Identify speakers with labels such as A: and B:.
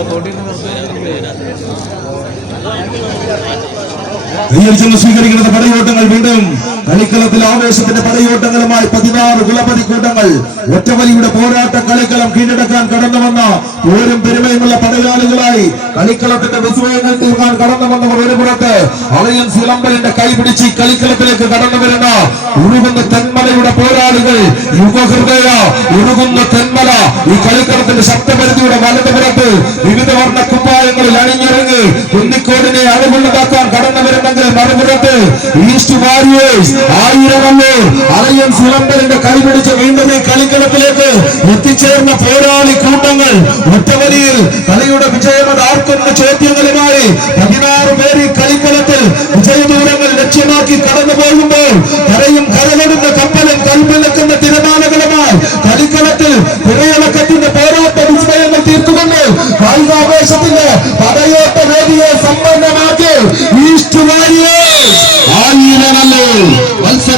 A: ਤੁਹਾਡੀ ਨੰਬਰ ਤੇ ਮੇਰਾ കയ്യടിച്ചെന്ന് സ്വീകരിക്കുന്നത് പടയോട്ടങ്ങൾ വീണ്ടും. കളിക്കളത്തിൽ ആവേശത്തിന്റെ പടയോട്ടങ്ങളുമായി പതിനാറ് കുലപതി കൂട്ടങ്ങൾ. ഒറ്റവലിയുടെ പോരാട്ട കളിക്കളം കീഴടക്കാൻ കടന്നു വന്ന പോരും പെരുമയുമുള്ള പടയാളികളായി കളിക്കളത്തിന്റെ വിസ്മയങ്ങൾ തീർക്കാൻ കടന്നു വന്നവർ ഒരു പുറത്ത്. അലയൻസ് ഇളമ്പലിന്റെ കൈപിടിച്ച് കളിക്കളത്തിലേക്ക് കടന്നു വരുന്ന ഉരുകുന്ന തെന്മലയുടെ പോരാളികൾ യുവഹൃദയ ഉരുകുന്ന തെന്മല ഈ കളിക്കളത്തിന്റെ ശബ്ദപരിധിയുടെ വലതുപുറത്ത് വിവിധ വർണ കുന്നിക്കോടിനെ അനുകൂലമാക്കാൻ കടന്നു വരുന്നെങ്കിൽ മറുപുറത്ത് ഈസ്റ്റ് വാരിയേഴ്സ് ആയിരമല്ലൂർ അലയൻസ് ഇളമ്പലിന്റെ കൈപിടിച്ച് വീണ്ടും ഈ കളിക്കളത്തിലേക്ക് എത്തിച്ചേർന്ന പോരാളി കൂട്ടങ്ങൾ ഒറ്റവലിയിൽ കളിയുടെ വിജയമത് ആർക്കുന്ന ചോദ്യങ്ങളുമായി പതിനാറ് പേര് ഈ കളിക്കളത്തിൽ വിജയദൂരങ്ങൾ ലക്ഷ്യമാക്കി കടന്നു പോകുമ്പോൾ കരയും കരകടുന്ന കപ്പലും കൽപ്പിലക്കുന്ന തിരമാലകളുമായി കളിക്കളത്തിൽ തിരയിളക്കത്തിന്റെ പോരാട്ട